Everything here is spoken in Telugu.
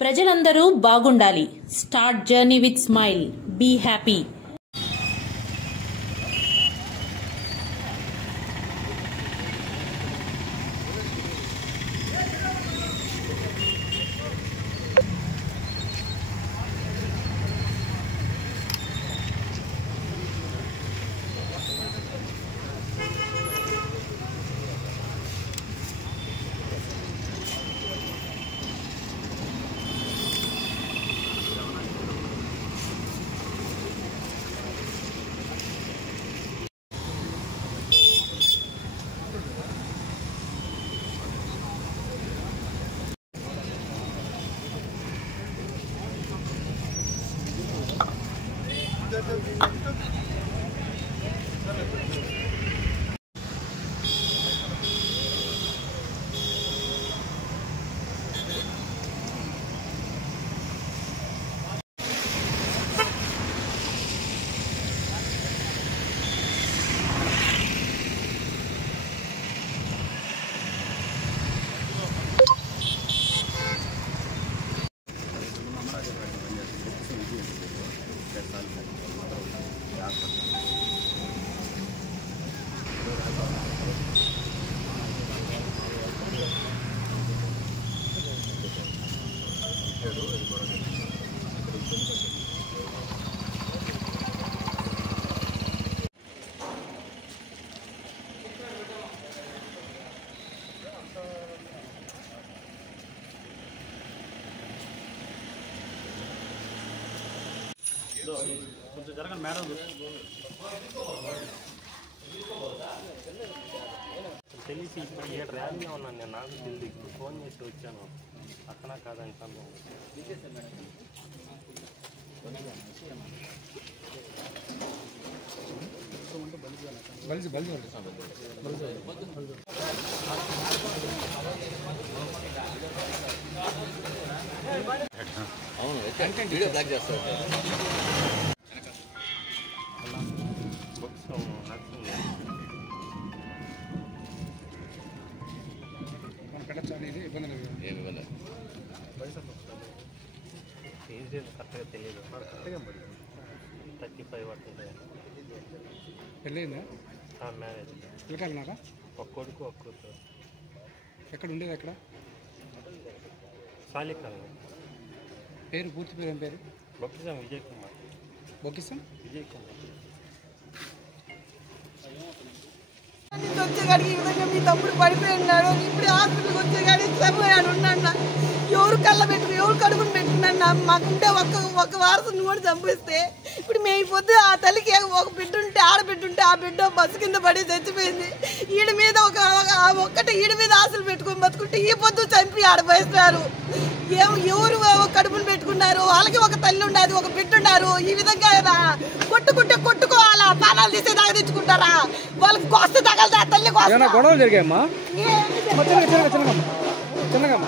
ప్రజలందరూ బాగుండాలి. Start journey with smile. Be happy. కొంచెం జరగండి మేడం. తెలిసి ఇప్పుడు ఈ ర్యాలీలో ఉన్నాను నేను. నాకు తెలియదు. ఇప్పుడు ఫోన్ చేసి వచ్చాను. అక్కడ కాదంటాను. అవును వీడియో బ్లాక్ చేస్తారు. కరెక్ట్గా తెలియదు. కరెక్ట్గా 35 పడుతుంది. పెళ్ళయిందా? మ్యారేజ్. పిల్లకాయలున్నారా? ఒక కొడుకు ఒక కూతురు. ఎక్కడ ఉండేది? ఎక్కడ? సాలికాలం. పేరు పూర్తి పేరు ఏం పేరు? బొక్కిసం విజయ్ కుమార్. బొక్కిసం విజయ్ కుమార్. వచ్చేగాడికి ఈ విధంగా మీ తమ్ముడు పడిపోయినాడు. ఇప్పుడు హాస్పిటల్కి వచ్చేగాడికి చనిపోయాడు. ఉన్నాడు. ఎవరు కళ్ళ పెట్టుకుని ఎవరు కడుపుని పెట్టుకున్నా మాకుంటే ఒక్క వారసుని కూడా చంపిస్తే ఇప్పుడు మేము పొద్దు ఆ తల్లికి ఒక బిడ్డ ఉంటే ఆడబిడ్డ ఉంటే ఆ బిడ్డ బస్సు కింద పడి చచ్చిపోయింది. ఈడి మీద ఒక్కటి ఈడి మీద ఆశలు పెట్టుకొని బతుకుంటే ఈ పొద్దు చంపి ఆడపోయిస్తారు. ఎవరు కడుపుని పెట్టుకున్నారు? వాళ్ళకి ఒక తల్లి ఉండదు, ఒక బిడ్డ ఉన్నారు. ఈ విధంగా కొట్టుకుంటే కొట్టుకోవాలా? ప్రాణాలు తీసే దాకా తెచ్చుకుంటారా? వాళ్ళకి కోస్తే తగలదా? తల్లి కోస్తా గొడవలు జరిగాయమ్మా? చిన్నగా